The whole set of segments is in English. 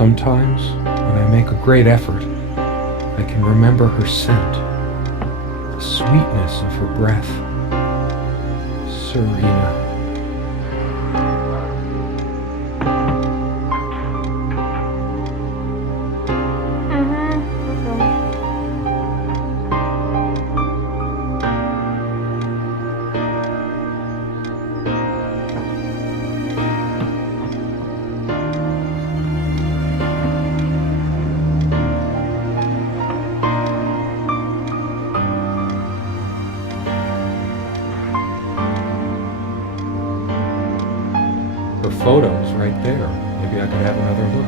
Sometimes, when I make a great effort, I can remember her scent, the sweetness of her breath. Serena. Her photo's right there. Maybe I could have another look.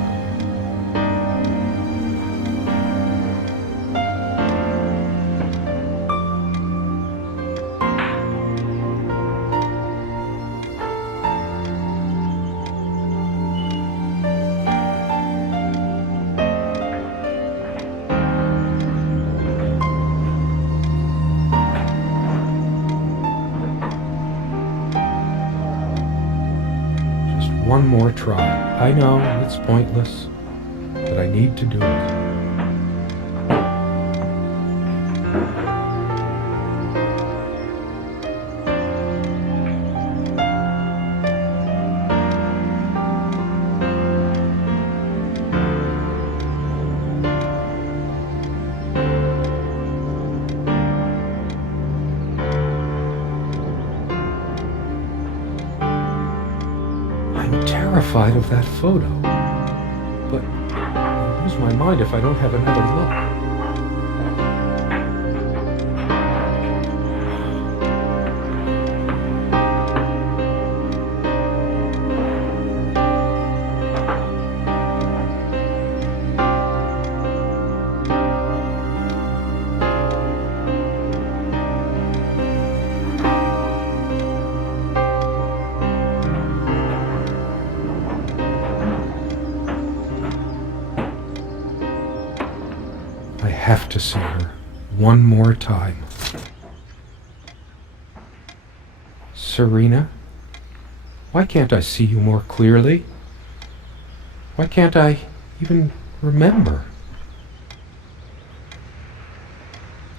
One more try. I know it's pointless, but I need to do it. I'm terrified of that photo, but I'll lose my mind if I don't have another look. I have to see her one more time. Serena, why can't I see you more clearly? Why can't I even remember?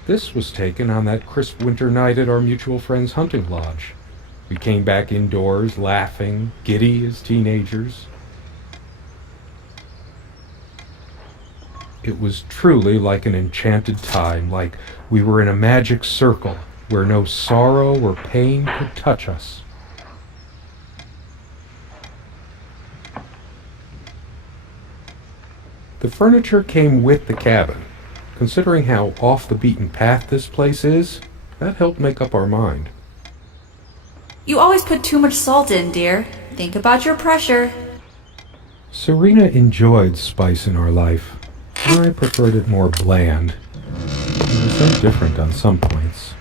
This was taken on that crisp winter night at our mutual friend's hunting lodge. We came back indoors, laughing, giddy as teenagers. It was truly like an enchanted time, like we were in a magic circle where no sorrow or pain could touch us. The furniture came with the cabin. Considering how off the beaten path this place is, that helped make up our mind. You always put too much salt in, dear. Think about your pressure. Serena enjoyed spice in our life. I preferred it more bland. It was so different on some points.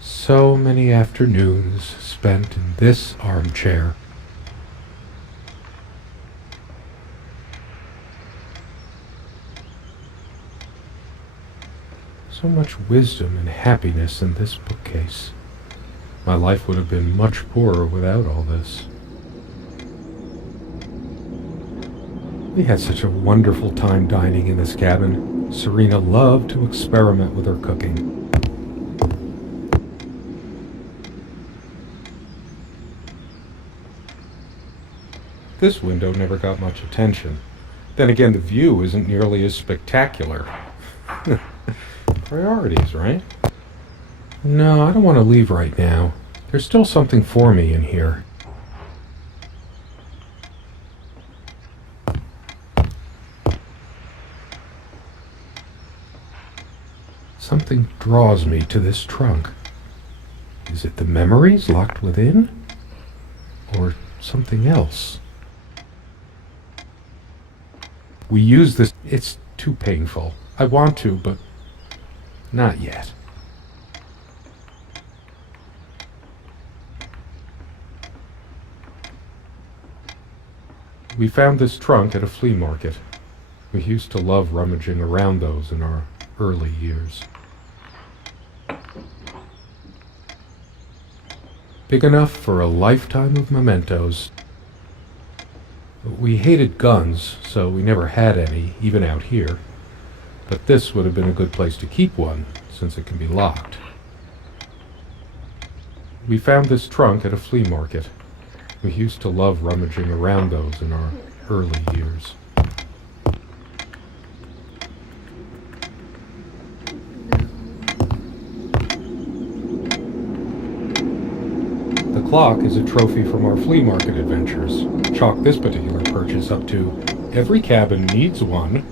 So many afternoons spent in this armchair. So much wisdom and happiness in this bookcase. My life would have been much poorer without all this. We had such a wonderful time dining in this cabin. Serena loved to experiment with her cooking. This window never got much attention. Then again, the view isn't nearly as spectacular. Priorities, right? No, I don't want to leave right now. There's still something for me in here. Something draws me to this trunk. Is it the memories locked within? Or something else? We use this. It's too painful. I want to, but not yet. We found this trunk at a flea market. We used to love rummaging around those in our early years. Big enough for a lifetime of mementos. We hated guns, so we never had any, even out here. But this would have been a good place to keep one, since it can be locked. We found this trunk at a flea market. We used to love rummaging around those in our early years. The clock is a trophy from our flea market adventures. Chalk this particular purchase up to every cabin needs one.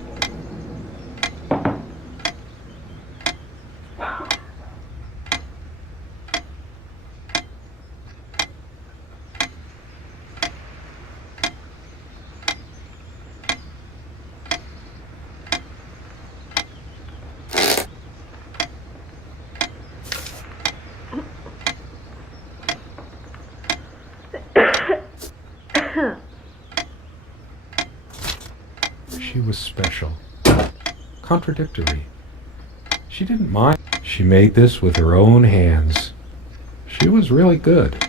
She was special. Contradictory. She didn't mind. She made this with her own hands. She was really good.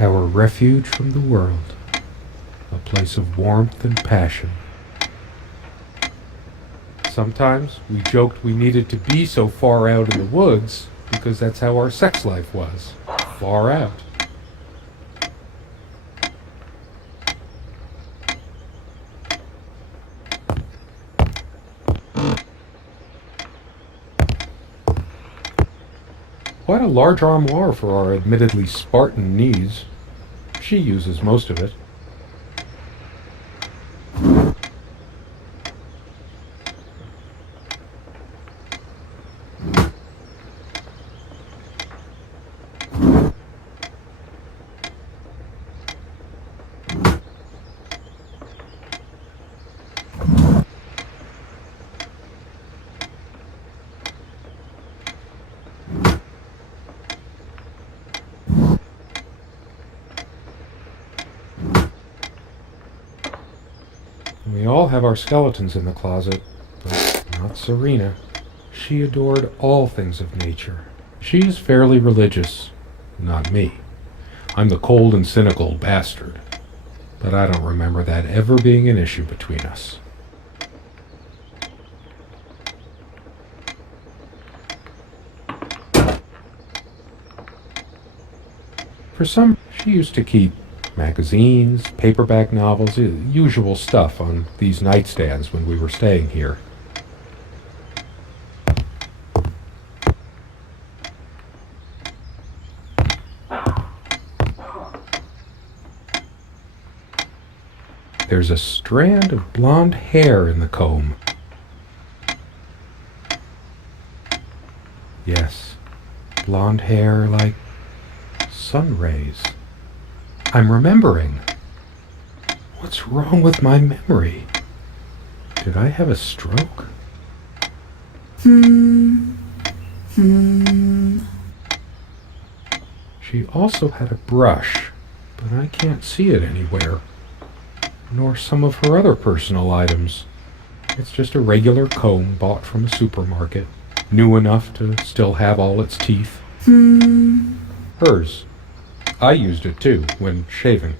Our refuge from the world. A place of warmth and passion. Sometimes we joked we needed to be so far out in the woods because that's how our sex life was. Far out. Quite a large armoire for our admittedly Spartan needs. She uses most of it. We all have our skeletons in the closet, but not Serena. She adored all things of nature. She is fairly religious, not me. I'm the cold and cynical bastard, but I don't remember that ever being an issue between us. For some, she used to keep magazines, paperback novels, usual stuff on these nightstands when we were staying here. There's a strand of blonde hair in the comb. Yes, blonde hair like sun rays. I'm remembering. What's wrong with my memory? Did I have a stroke? She also had a brush, but I can't see it anywhere. Nor some of her other personal items. It's just a regular comb bought from a supermarket, new enough to still have all its teeth. Hers. I used it too, when shaving.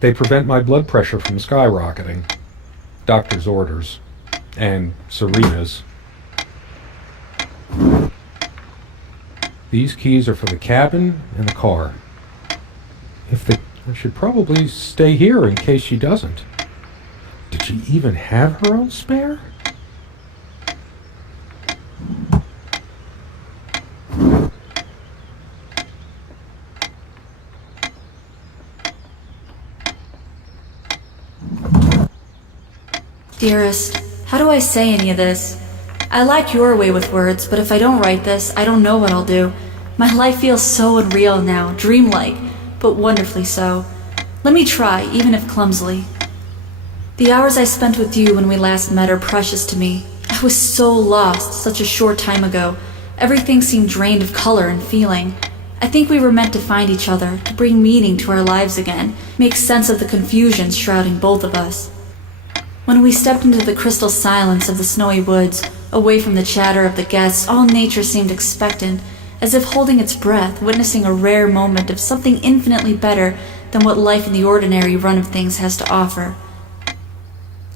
They prevent my blood pressure from skyrocketing. Doctor's orders. And Serena's. These keys are for the cabin and the car. I should probably stay here in case she doesn't. Did she even have her own spare? Dearest, how do I say any of this? I like your way with words, but if I don't write this, I don't know what I'll do. My life feels so unreal now, dreamlike, but wonderfully so. Let me try, even if clumsily. The hours I spent with you when we last met are precious to me. I was so lost such a short time ago. Everything seemed drained of color and feeling. I think we were meant to find each other, to bring meaning to our lives again, make sense of the confusion shrouding both of us. When we stepped into the crystal silence of the snowy woods, away from the chatter of the guests, all nature seemed expectant, as if holding its breath, witnessing a rare moment of something infinitely better than what life in the ordinary run of things has to offer.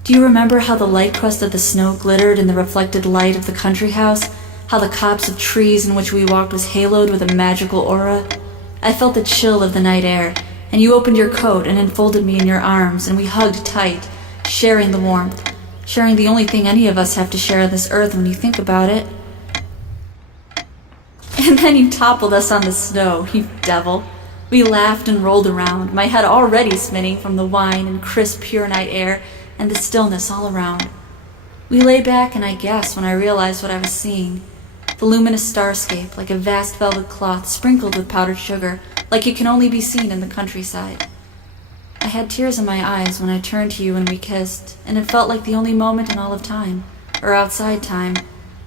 Do you remember how the light crust of the snow glittered in the reflected light of the country house? How the copse of trees in which we walked was haloed with a magical aura? I felt the chill of the night air, and you opened your coat and enfolded me in your arms, and we hugged tight, sharing the warmth, sharing the only thing any of us have to share on this earth when you think about it. And then you toppled us on the snow, you devil. We laughed and rolled around, my head already spinning from the wine and crisp, pure night air and the stillness all around. We lay back, and I gasped when I realized what I was seeing. The luminous starscape, like a vast velvet cloth sprinkled with powdered sugar, like it can only be seen in the countryside. I had tears in my eyes when I turned to you and we kissed, and it felt like the only moment in all of time, or outside time,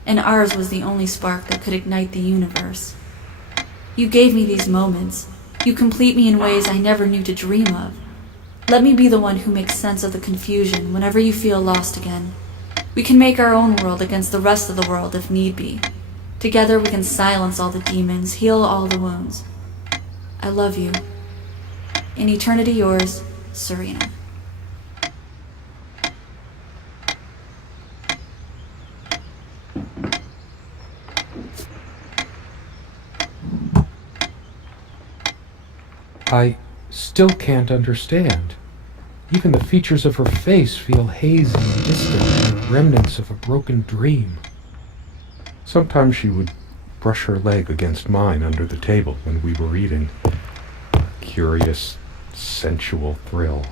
and ours was the only spark that could ignite the universe. You gave me these moments. You complete me in ways I never knew to dream of. Let me be the one who makes sense of the confusion whenever you feel lost again. We can make our own world against the rest of the world if need be. Together we can silence all the demons, heal all the wounds. I love you. In eternity yours, Serena. I still can't understand. Even the features of her face feel hazy and distant, like remnants of a broken dream. Sometimes she would brush her leg against mine under the table when we were eating. A curious, sensual thrill.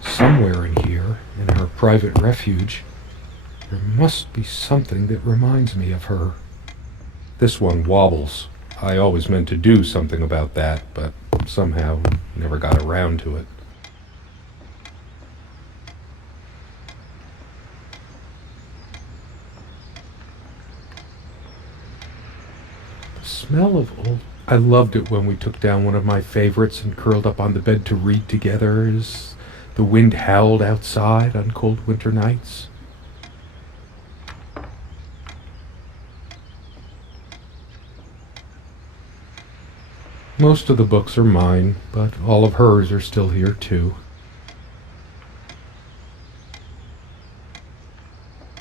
Somewhere in here, in our private refuge, there must be something that reminds me of her. This one wobbles. I always meant to do something about that, but somehow never got around to it. The smell of old... I loved it when we took down one of my favorites and curled up on the bed to read together as the wind howled outside on cold winter nights. Most of the books are mine, but all of hers are still here too.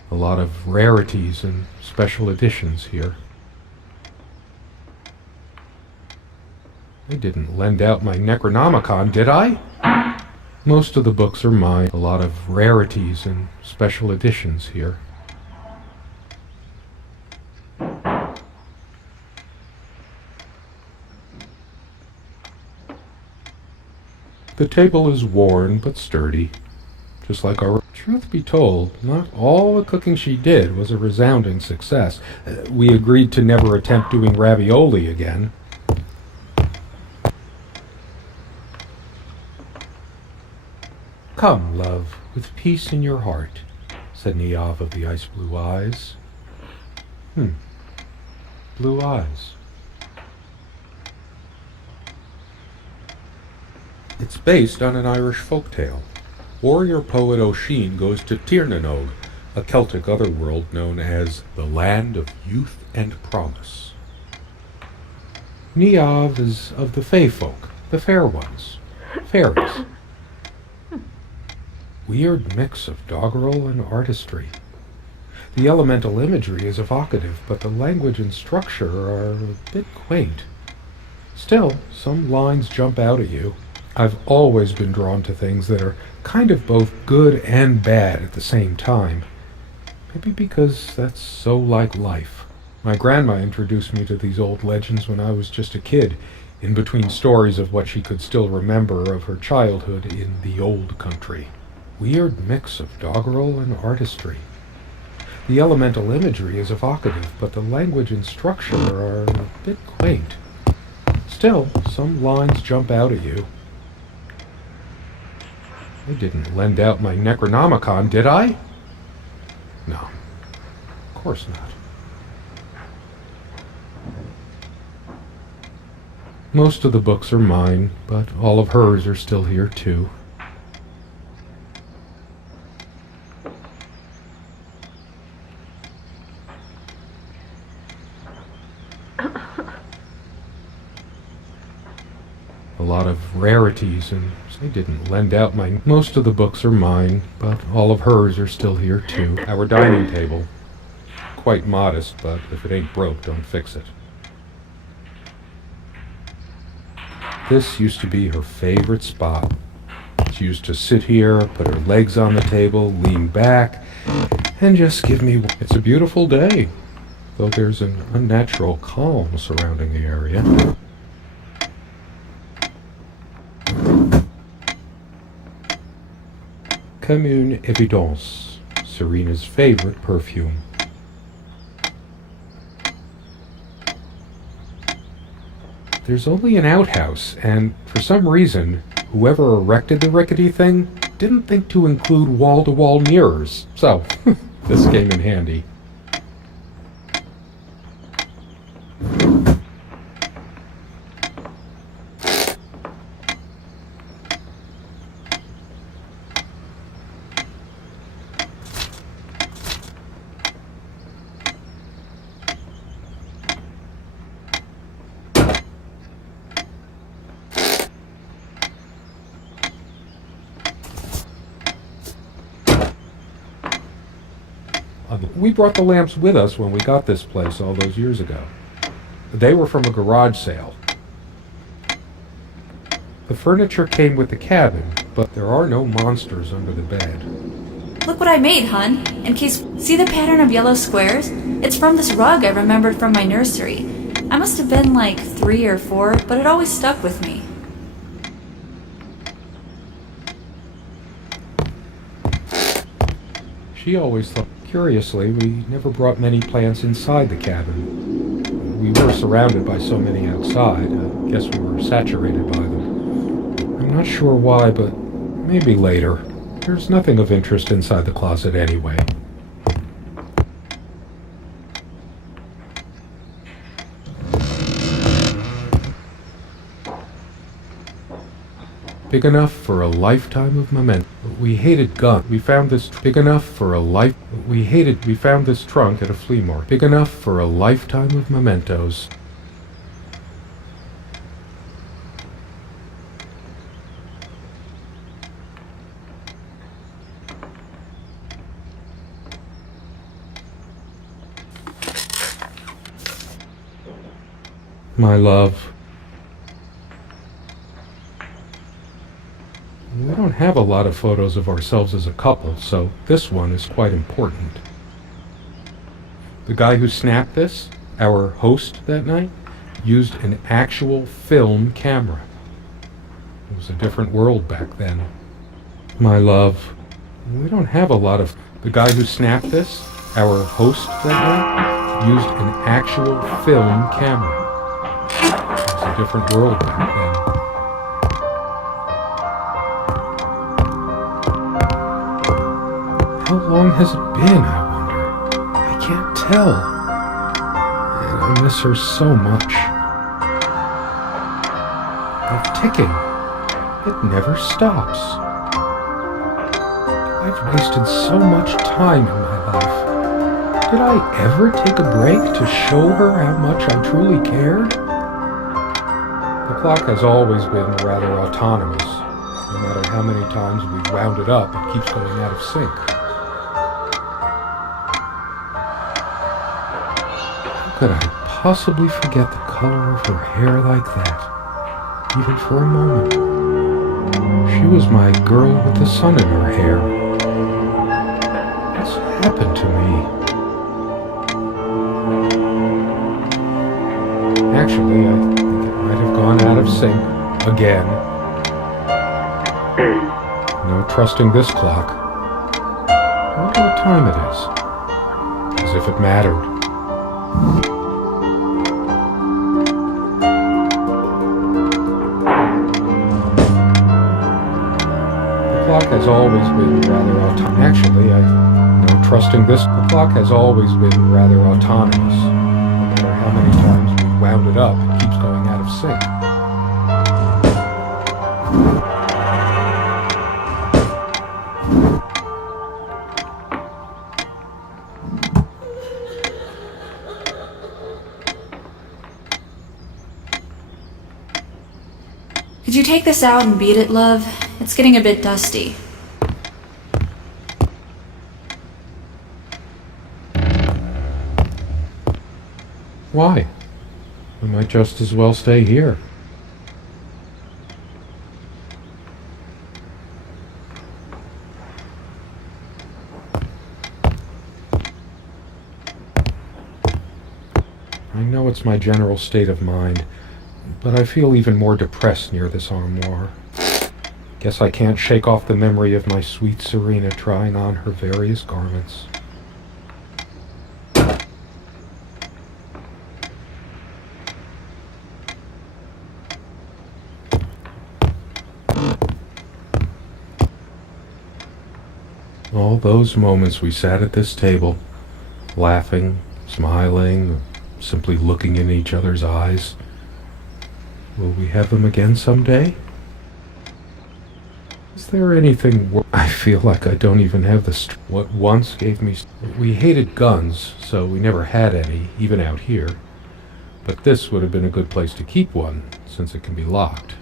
A lot of rarities and special editions here. I didn't lend out my Necronomicon, did I? Most of the books are mine. A lot of rarities and special editions here. The table is worn but sturdy, just like our... Truth be told, not all the cooking she did was a resounding success. We agreed to never attempt doing ravioli again. Come, love, with peace in your heart, said Niamh of the ice blue eyes. Blue eyes. It's based on an Irish folktale. Warrior poet Oisin goes to Tirnanog, a Celtic otherworld known as the Land of Youth and Promise. Niamh is of the Fae folk, the fair ones, fairies. Weird mix of doggerel and artistry. The elemental imagery is evocative, but the language and structure are a bit quaint. Still, some lines jump out at you. I've always been drawn to things that are kind of both good and bad at the same time. Maybe because that's so like life. My grandma introduced me to these old legends when I was just a kid, in between stories of what she could still remember of her childhood in the old country. Weird mix of doggerel and artistry. The elemental imagery is evocative, but the language and structure are a bit quaint. Still, some lines jump out at you. I didn't lend out my Necronomicon, did I? No, of course not. Most of the books are mine, but all of hers are still here too. A lot of rarities, and I didn't lend out mine. Most of the books are mine, but all of hers are still here too. Our dining table. Quite modest, but if it ain't broke, don't fix it. This used to be her favorite spot. She used to sit here, put her legs on the table, lean back, and just give me... It's a beautiful day, though there's an unnatural calm surrounding the area. Comme une évidence, Serena's favorite perfume. There's only an outhouse, and for some reason, whoever erected the rickety thing didn't think to include wall-to-wall mirrors. So, this came in handy. We brought the lamps with us when we got this place all those years ago. They were from a garage sale. The furniture came with the cabin, but there are no monsters under the bed. Look what I made, hun. In case... See the pattern of yellow squares? It's from this rug I remembered from my nursery. I must have been like 3 or 4, but it always stuck with me. She always thought... Curiously, we never brought many plants inside the cabin. We were surrounded by so many outside. I guess we were saturated by them. I'm not sure why, but maybe later. There's nothing of interest inside the closet anyway. Big enough for a lifetime of memento. We hated guns. We found this big enough for a life. We found this trunk at a flea market. Big enough for a lifetime of mementos. My love. We don't have a lot of photos of ourselves as a couple, so this one is quite important. The guy who snapped this, our host that night, used an actual film camera. It was a different world back then. My love, we don't have a lot of... The guy who snapped this, our host that night, used an actual film camera. It was a different world back then. How long has it been, I wonder? I can't tell. And I miss her so much. That ticking, it never stops. I've wasted so much time in my life. Did I ever take a break to show her how much I truly cared? The clock has always been rather autonomous. No matter how many times we wound it up, it keeps going out of sync. Could I possibly forget the color of her hair like that, even for a moment? She was my girl with the sun in her hair. What's happened to me? Actually, I think it might have gone out of sync again. No trusting this clock. I wonder what time it is. As if it mattered. The clock has always been rather autonomous. Actually, no trusting this. The clock has always been rather autonomous. No matter how many times we've wound it up, it keeps going out of sync. Could you take this out and beat it, love? It's getting a bit dusty. Why? We might just as well stay here. I know it's my general state of mind, but I feel even more depressed near this armoire. Guess I can't shake off the memory of my sweet Serena trying on her various garments. All those moments we sat at this table, laughing, smiling, simply looking in each other's eyes. Will we have them again someday? Is there anything I feel like I don't even have the what once gave me... We hated guns, so we never had any, even out here. But this would have been a good place to keep one, since it can be locked.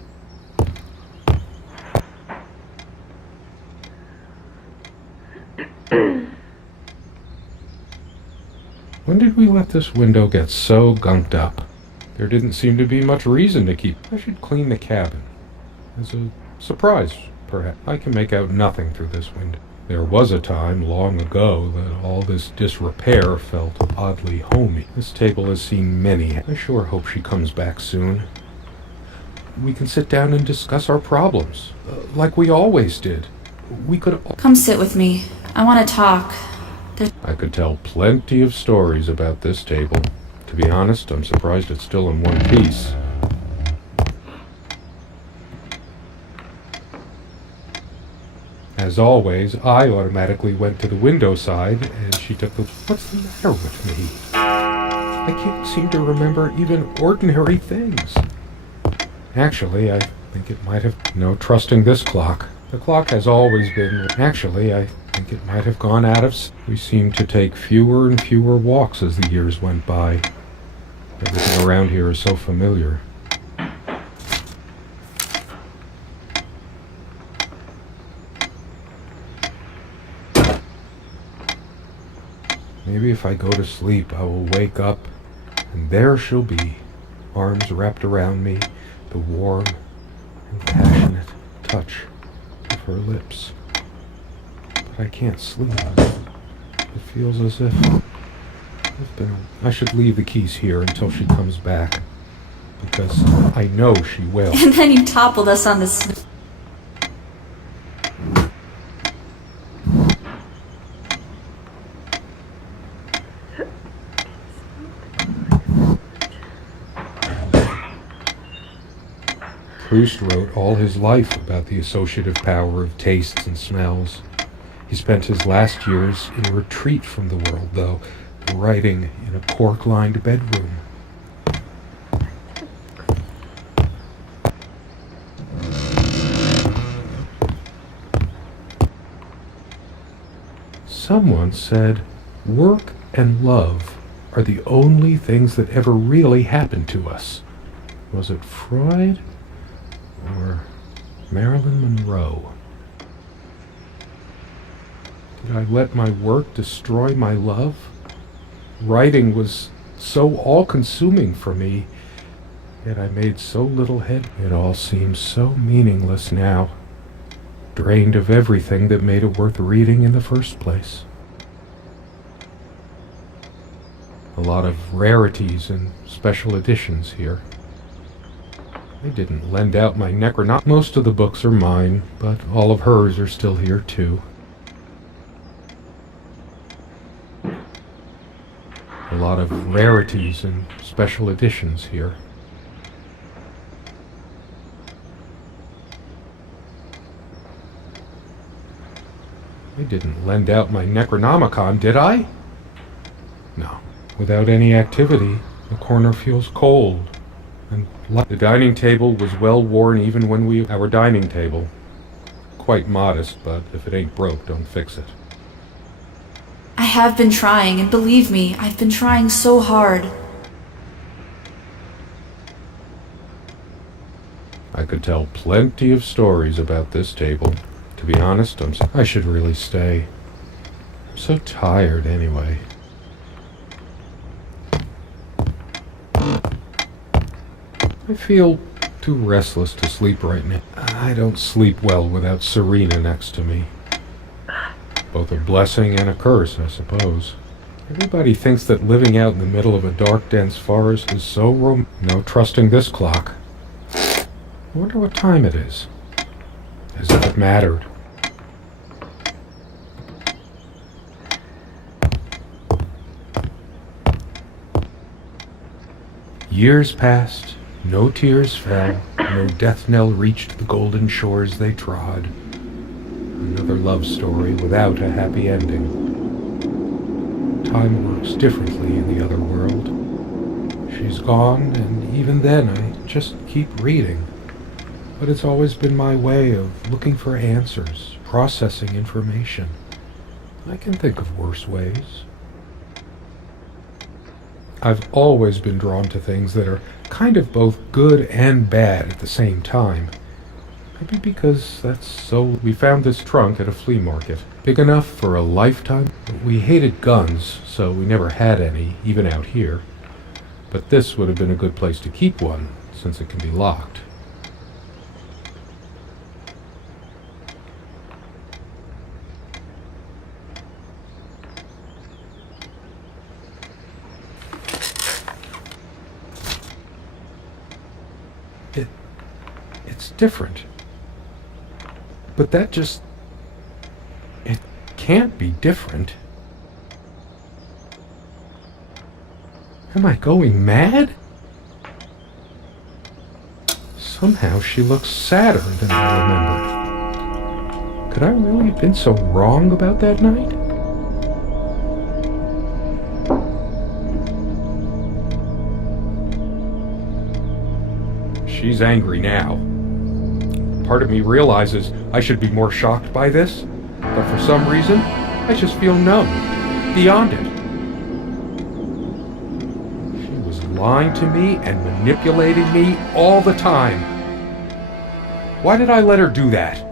When did we let this window get so gunked up? There didn't seem to be much reason to keep... I should clean the cabin. As a surprise, perhaps. I can make out nothing through this window. There was a time, long ago, that all this disrepair felt oddly homey. This table has seen many. I sure hope she comes back soon. We can sit down and discuss our problems, like we always did. We could... Come sit with me. I want to talk. I could tell plenty of stories about this table. To be honest, I'm surprised it's still in one piece. As always, I automatically went to the window side, and she took the... What's the matter with me? I can't seem to remember even ordinary things. Actually, I think it might have... No trusting this clock. The clock has always been... Actually, I think it might have gone out of... We seemed to take fewer and fewer walks as the years went by. Everything around here is so familiar. Maybe if I go to sleep, I will wake up, and there she'll be, arms wrapped around me, the warm and passionate touch of her lips. But I can't sleep. It feels as if I should leave the keys here until she comes back, because I know she will. And then you toppled us on this. Proust wrote all his life about the associative power of tastes and smells. He spent his last years in retreat from the world, though, writing in a cork-lined bedroom. Someone said, work and love are the only things that ever really happen to us. Was it Freud or Marilyn Monroe? Did I let my work destroy my love? Writing was so all-consuming for me, yet I made so little head. It all seems so meaningless now, drained of everything that made it worth reading in the first place. A lot of rarities and special editions here. I didn't lend out my Necronomicon. Most of the books are mine, but all of hers are still here too. A lot of rarities and special editions here. I I didn't lend out my Necronomicon, did I? No. Without any activity, the corner feels cold. And the dining table was well worn even when our dining table. Quite modest, but if it ain't broke, don't fix it. I have been trying, and believe me, I've been trying so hard. I could tell plenty of stories about this table. To be honest, I should really stay. I'm so tired anyway. I feel too restless to sleep right now. I don't sleep well without Serena next to me. Both a blessing and a curse, I suppose. Everybody thinks that living out in the middle of a dark, dense forest is so no trusting this clock. I wonder what time it is. As if it mattered. Years passed, no tears fell, no death knell reached the golden shores they trod. Another love story without a happy ending. Time works differently in the other world. She's gone, and even then I just keep reading. But it's always been my way of looking for answers, processing information. I can think of worse ways. I've always been drawn to things that are kind of both good and bad at the same time. Maybe because we found this trunk at a flea market. Big enough for a lifetime. We hated guns, so we never had any, even out here. But this would have been a good place to keep one, since it can be locked. It's different. But it can't be different. Am I going mad? Somehow she looks sadder than I remembered. Could I really have been so wrong about that night? She's angry now. Part of me realizes I should be more shocked by this, but for some reason, I just feel numb, beyond it. She was lying to me and manipulating me all the time. Why did I let her do that?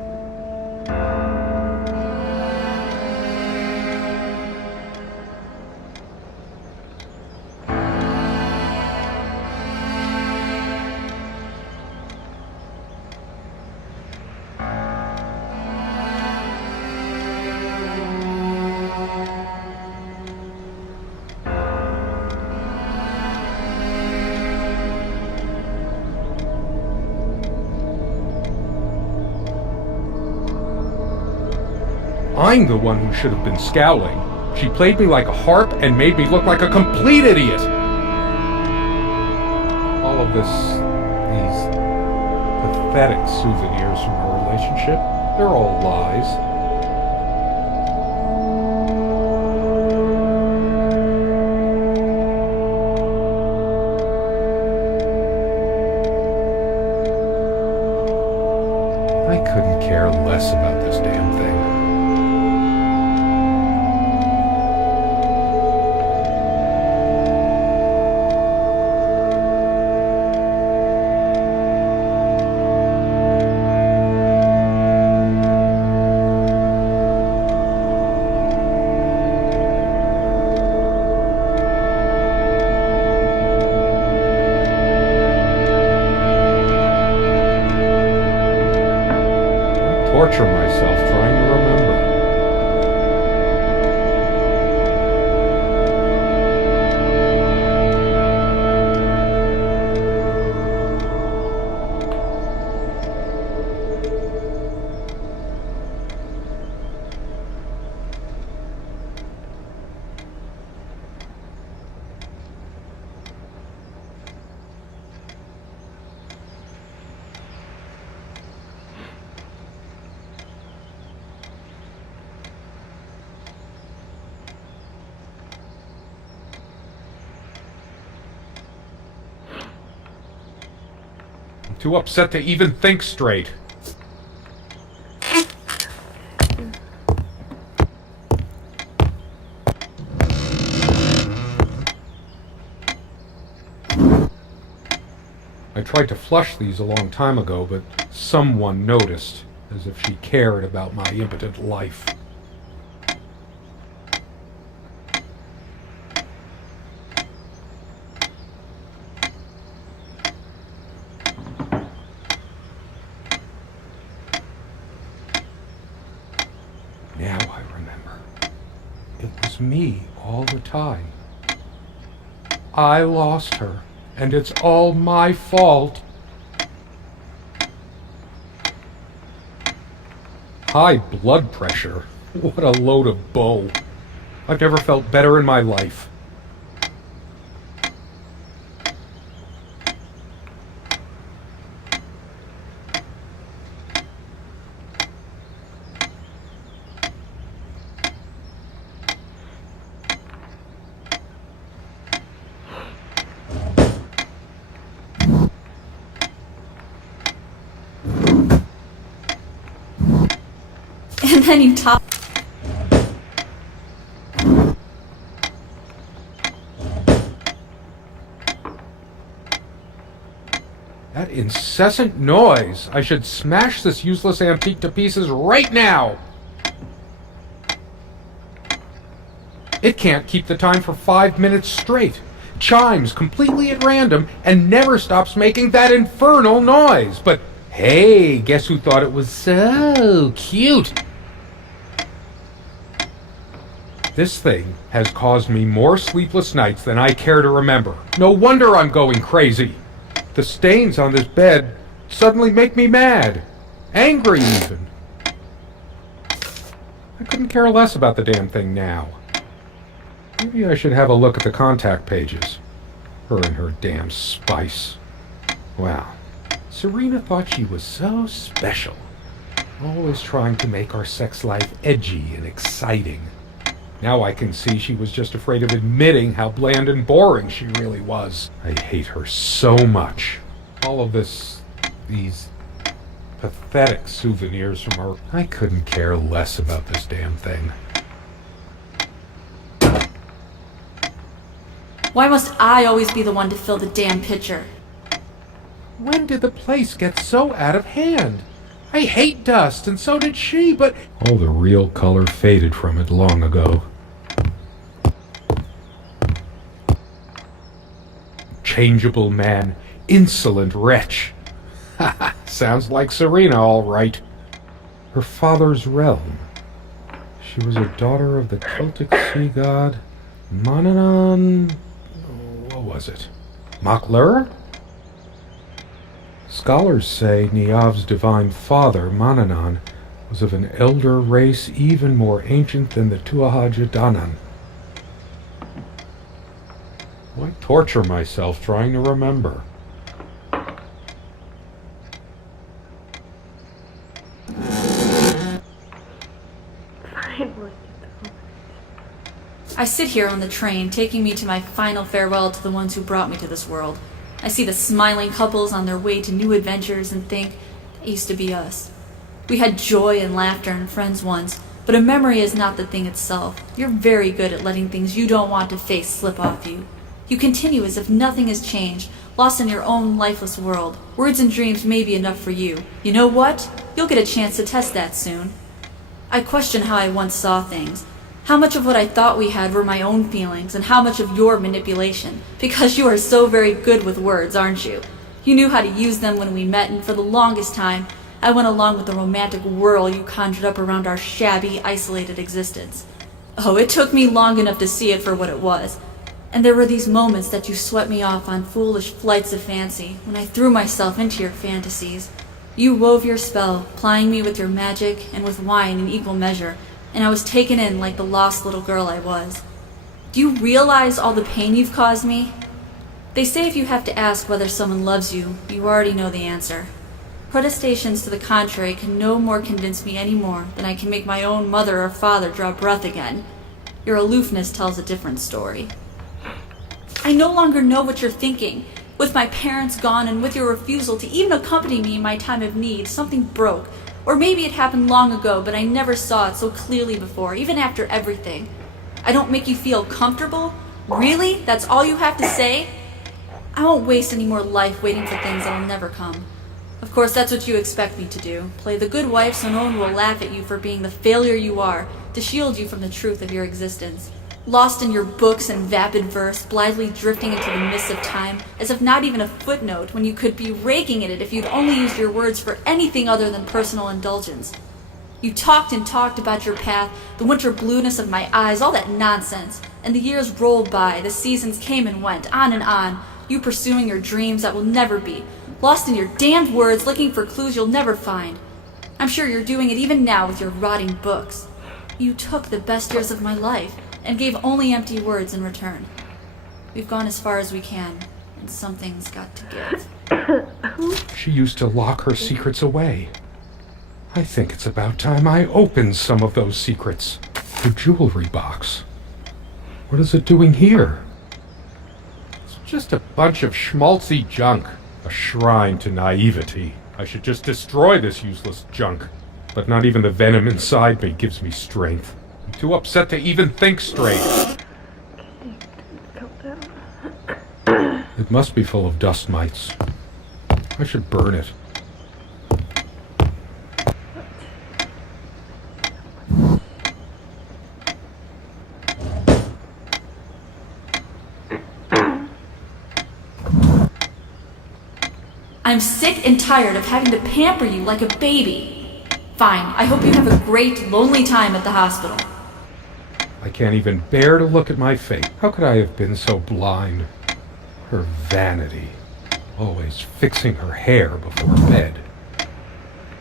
I'm the one who should have been scowling. She played me like a harp and made me look like a complete idiot. All of these pathetic souvenirs from our relationship, they're all lies. I couldn't care less about this damn thing. Torture myself trying to remember. Too upset to even think straight. I tried to flush these a long time ago, but someone noticed, as if she cared about my impotent life. Now I remember. It was me all the time. I lost her, and it's all my fault. High blood pressure. What a load of bull. I've never felt better in my life. And then you top. That incessant noise! I should smash this useless antique to pieces right now! It can't keep the time for 5 minutes straight. Chimes completely at random and never stops making that infernal noise. But hey, guess who thought it was so cute? This thing has caused me more sleepless nights than I care to remember. No wonder I'm going crazy. The stains on this bed suddenly make me mad. Angry, even. I couldn't care less about the damn thing now. Maybe I should have a look at the contact pages. Her and her damn spice. Wow. Serena thought she was so special. Always trying to make our sex life edgy and exciting. Now I can see she was just afraid of admitting how bland and boring she really was. I hate her so much. All of these pathetic souvenirs from her. I couldn't care less about this damn thing. Why must I always be the one to fill the damn pitcher? When did the place get so out of hand? I hate dust, and so did she, but all the real color faded from it long ago. Changeable man, insolent wretch. Ha ha, sounds like Serena, all right. Her father's realm. She was a daughter of the Celtic sea god Manannán. What was it? Maclur? Scholars say Niamh's divine father, Manannán, was of an elder race even more ancient than the Tuatha Danann. Why torture myself trying to remember? I sit here on the train, taking me to my final farewell to the ones who brought me to this world. I see the smiling couples on their way to new adventures and think, that used to be us. We had joy and laughter and friends once, but a memory is not the thing itself. You're very good at letting things you don't want to face slip off you. You continue as if nothing has changed, lost in your own lifeless world. Words and dreams may be enough for you. You know what? You'll get a chance to test that soon. I question how I once saw things. How much of what I thought we had were my own feelings, and how much of your manipulation. Because you are so very good with words, aren't you? You knew how to use them when we met, and for the longest time, I went along with the romantic whirl you conjured up around our shabby, isolated existence. Oh, it took me long enough to see it for what it was. And there were these moments that you swept me off on foolish flights of fancy, when I threw myself into your fantasies. You wove your spell, plying me with your magic and with wine in equal measure, and I was taken in like the lost little girl I was. Do you realize all the pain you've caused me? They say if you have to ask whether someone loves you, you already know the answer. Protestations to the contrary can no more convince me any more than I can make my own mother or father draw breath again. Your aloofness tells a different story. I no longer know what you're thinking. With my parents gone and with your refusal to even accompany me in my time of need, something broke. Or maybe it happened long ago, but I never saw it so clearly before, even after everything. I don't make you feel comfortable? Really? That's all you have to say? I won't waste any more life waiting for things that'll never come. Of course, that's what you expect me to do. Play the good wife so no one will laugh at you for being the failure you are, to shield you from the truth of your existence. Lost in your books and vapid verse, blithely drifting into the mists of time, as if not even a footnote, when you could be raking at it if you'd only used your words for anything other than personal indulgence. You talked and talked about your path, the winter blueness of my eyes, all that nonsense. And the years rolled by, the seasons came and went, on and on, you pursuing your dreams that will never be, lost in your damned words, looking for clues you'll never find. I'm sure you're doing it even now with your rotting books. You took the best years of my life, and gave only empty words in return. We've gone as far as we can, and something's got to give. She used to lock her secrets away. I think it's about time I opened some of those secrets. The jewelry box. What is it doing here? It's just a bunch of schmaltzy junk. A shrine to naivety. I should just destroy this useless junk. But not even the venom inside me gives me strength. I'm too upset to even think straight. It must be full of dust mites. I should burn it. I'm sick and tired of having to pamper you like a baby. Fine, I hope you have a great, lonely time at the hospital. I can't even bear to look at my fate. How could I have been so blind? Her vanity. Always fixing her hair before bed.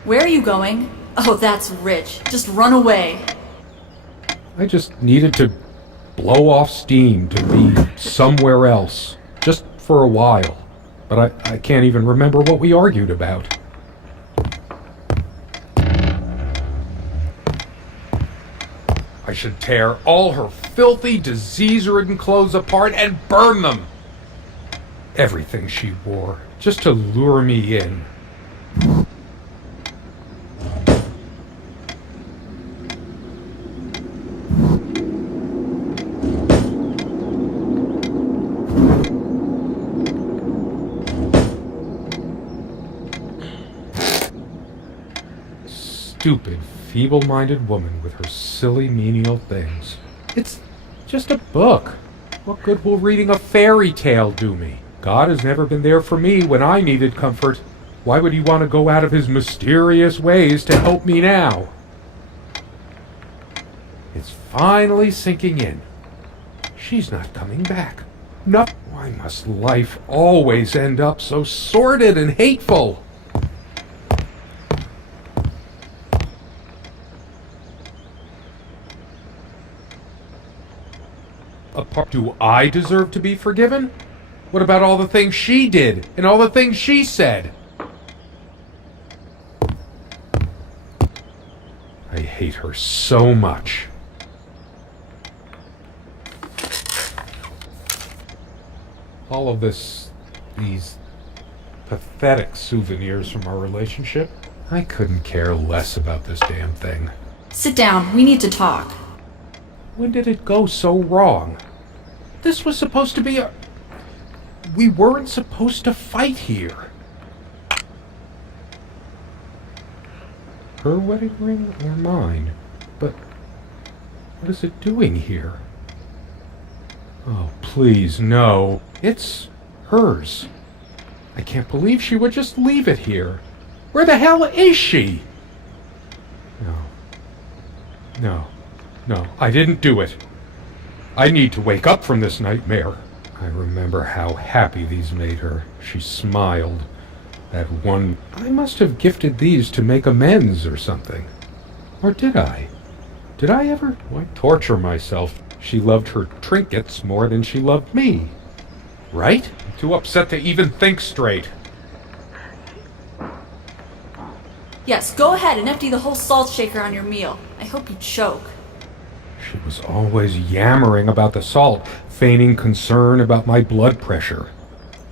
Where are you going? Oh, that's rich. Just run away. I just needed to blow off steam, to be somewhere else. Just for a while. But I can't even remember what we argued about. I should tear all her filthy, disease-ridden clothes apart and burn them. Everything she wore, just to lure me in. Stupid, feeble-minded woman with her silly menial things. It's just a book. What good will reading a fairy tale do me? God has never been there for me when I needed comfort. Why would he want to go out of his mysterious ways to help me now? It's finally sinking in. She's not coming back. No. Why must life always end up so sordid and hateful? Do I deserve to be forgiven? What about all the things she did and all the things she said? I hate her so much. All of these pathetic souvenirs from our relationship, I couldn't care less about this damn thing. Sit down. We need to talk. When did it go so wrong? This was supposed to be a... We weren't supposed to fight here. Her wedding ring or mine? But what is it doing here? Oh, please, no. It's hers. I can't believe she would just leave it here. Where the hell is she? No, I didn't do it. I need to wake up from this nightmare. I remember how happy these made her. She smiled. That one... I must have gifted these to make amends or something. Or did I? Did I ever? Why torture myself? She loved her trinkets more than she loved me. Right? I'm too upset to even think straight. Yes, go ahead and empty the whole salt shaker on your meal. I hope you choke. She was always yammering about the salt, feigning concern about my blood pressure.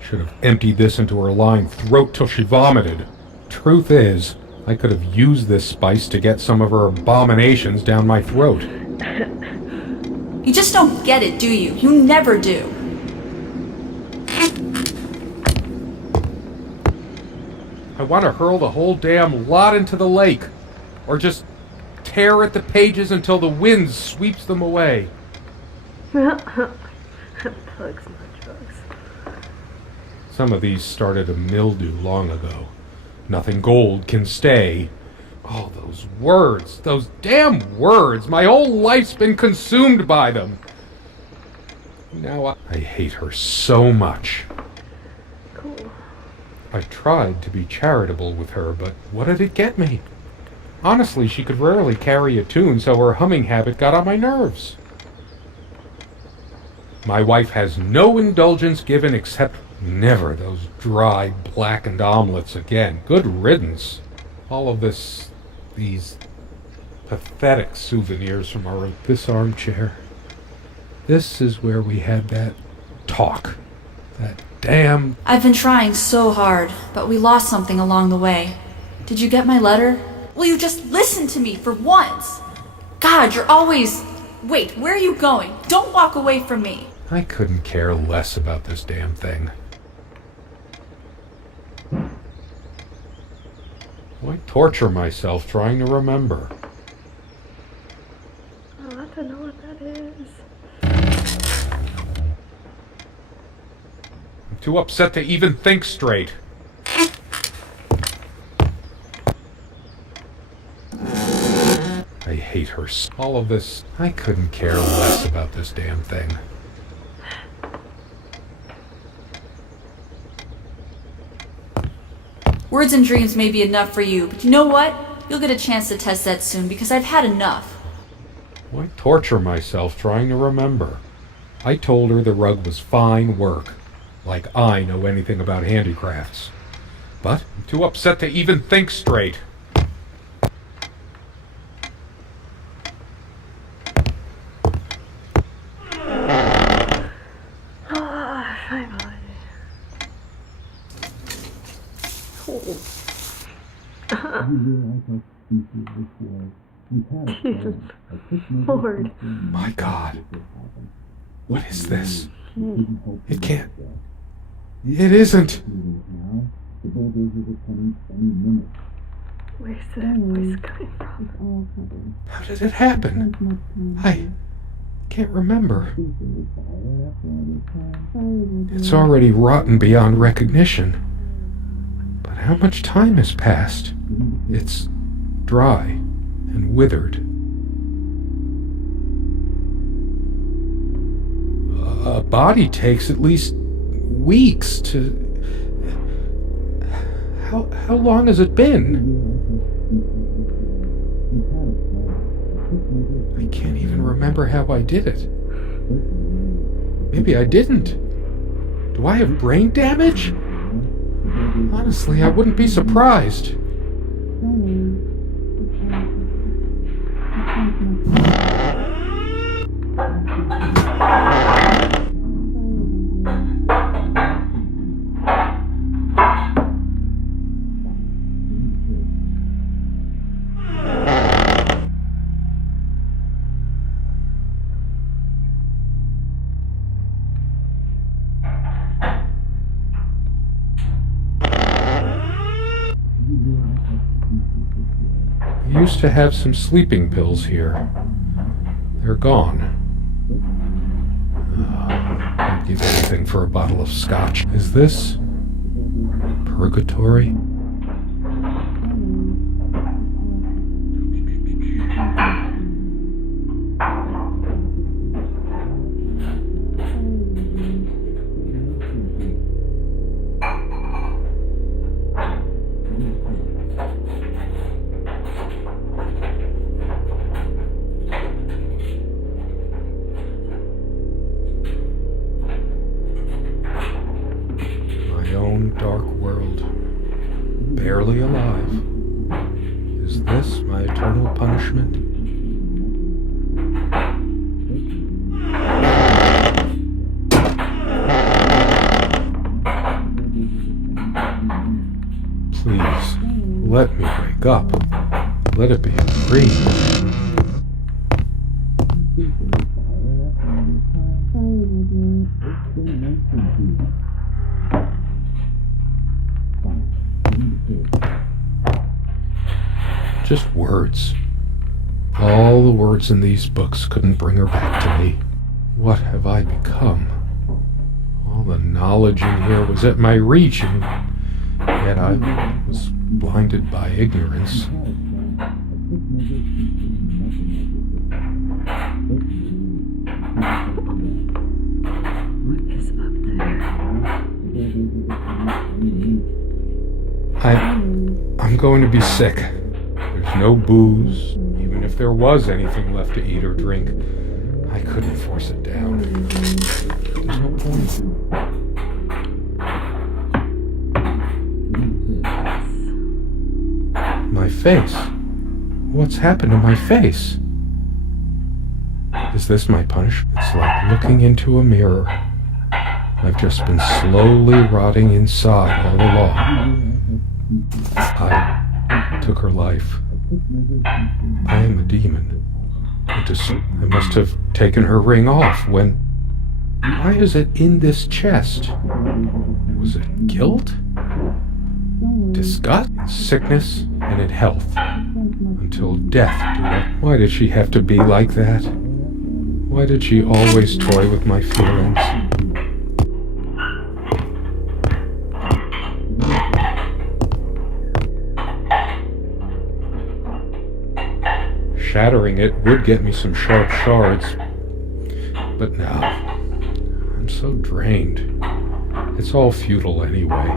Should have emptied this into her lying throat till she vomited. Truth is, I could have used this spice to get some of her abominations down my throat. You just don't get it, do you? You never do. I want to hurl the whole damn lot into the lake. Or just tear at the pages until the wind sweeps them away. Bugs, not drugs. Some of these started a mildew long ago. Nothing gold can stay. Oh, those words, those damn words. My whole life's been consumed by them. Now I hate her so much. Cool. I tried to be charitable with her, but what did it get me? Honestly, she could rarely carry a tune, so her humming habit got on my nerves. My wife has no indulgence given except never those dry, blackened omelets again. Good riddance. All of these pathetic souvenirs from this armchair. This is where we had that talk. That damn... I've been trying so hard, but we lost something along the way. Did you get my letter? Will you just listen to me for once? God, you're always... Wait, where are you going? Don't walk away from me. I couldn't care less about this damn thing. Why torture myself trying to remember? Oh, I don't know what that is. I'm too upset to even think straight. I hate her. All of this, I couldn't care less about this damn thing. Words and dreams may be enough for you, but you know what? You'll get a chance to test that soon because I've had enough. Why torture myself trying to remember? I told her the rug was fine work, like I know anything about handicrafts. But I'm too upset to even think straight. Lord. My God. What is this? It can't. It isn't. Where's that voice coming from? How did it happen? I can't remember. It's already rotten beyond recognition. But how much time has passed? It's dry and withered. A body takes at least weeks to... How long has it been? I can't even remember how I did it. Maybe I didn't. Do I have brain damage? Honestly, I wouldn't be surprised. I used to have some sleeping pills here. They're gone. I'd give anything for a bottle of scotch. Is this purgatory? Dark world, barely alive. Is this my eternal punishment? Please, let me wake up. Let it be a dream. Just words. All the words in these books couldn't bring her back to me. What have I become? All the knowledge in here was at my reach, and yet I was blinded by ignorance. What is up there? I'm going to be sick. There's no booze. Even if there was anything left to eat or drink, I couldn't force it down. There's no point. My face. What's happened to my face? Is this my punishment? It's like looking into a mirror. I've just been slowly rotting inside all along. I took her life. I am a demon. I must have taken her ring off when... Why is it in this chest? Was it guilt? Disgust? Sickness? And in health? Until death do it. Why did she have to be like that? Why did she always toy with my feelings? Shattering it would get me some sharp shards. But now, I'm so drained. It's all futile anyway.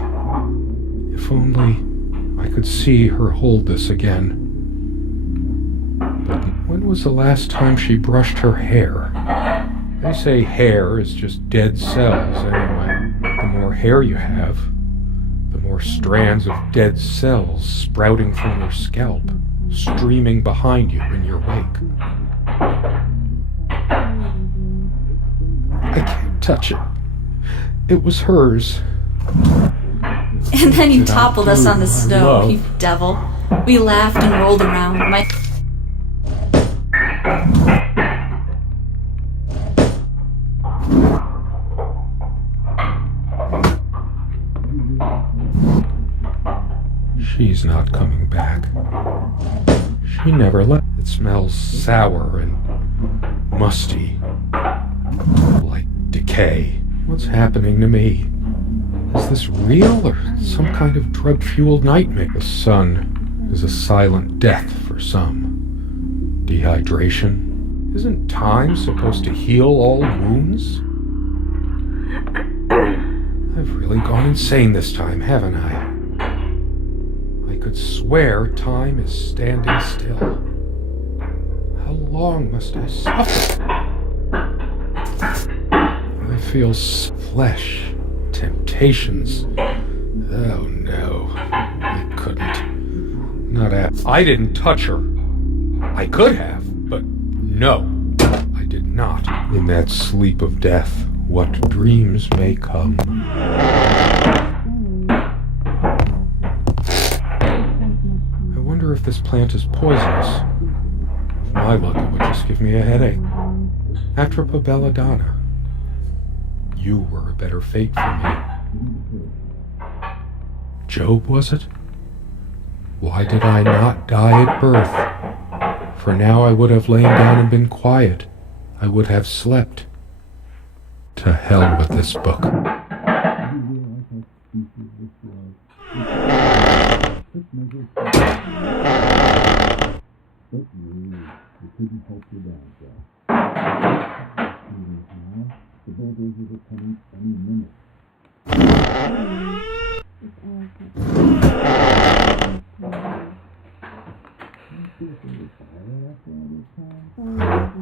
If only I could see her hold this again. But when was the last time she brushed her hair? They say hair is just dead cells anyway. The more hair you have, the more strands of dead cells sprouting from your scalp, streaming behind you in your wake. I can't touch it. It was hers. And then you Did I toppled us do on the my snow, love? you devil. We laughed and rolled around. She's not coming back. She never left. It smells sour and musty. Like decay. What's happening to me? Is this real or some kind of drug-fueled nightmare? The sun is a silent death for some. Dehydration. Isn't time supposed to heal all wounds? I've really gone insane this time, haven't I? I could swear time is standing still. How long must I suffer? I feel flesh. Temptations. Oh no, I couldn't. Not at. I didn't touch her. I could have, but no, I did not. In that sleep of death, what dreams may come. I wonder if this plant is poisonous. With my luck, it would just give me a headache. Atropa belladonna. You were a better fate for me. Job, was it? Why did I not die at birth? For now I would have lain down and been quiet. I would have slept. To hell with this book.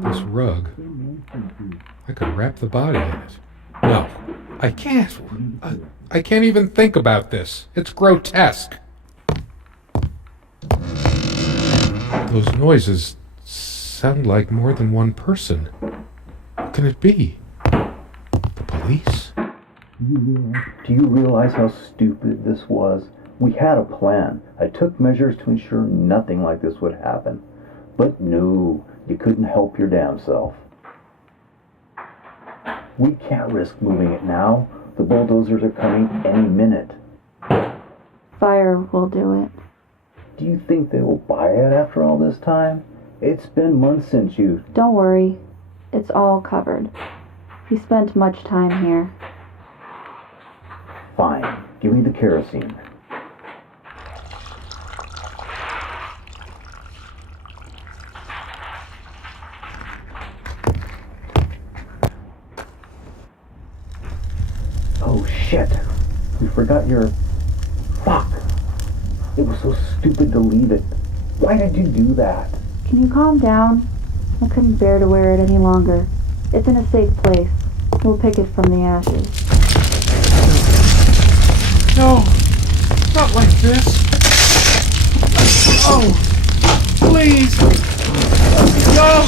This rug. I could wrap the body in it. No, I can't. I can't even think about this. It's grotesque. Those noises sound like more than one person. What can it be? The police? Do you realize how stupid this was? We had a plan. I took measures to ensure nothing like this would happen. But no, you couldn't help your damn self. We can't risk moving it now. The bulldozers are coming any minute. Fire will do it. Do you think they will buy it after all this time? It's been months since you... Don't worry. It's all covered. He spent much time here. Fine. Give me the kerosene. Oh shit! We forgot your... Fuck! It was so stupid to leave it. Why did you do that? Can you calm down? I couldn't bear to wear it any longer. It's in a safe place. We'll pick it from the ashes. No, not like this. Oh, please. No.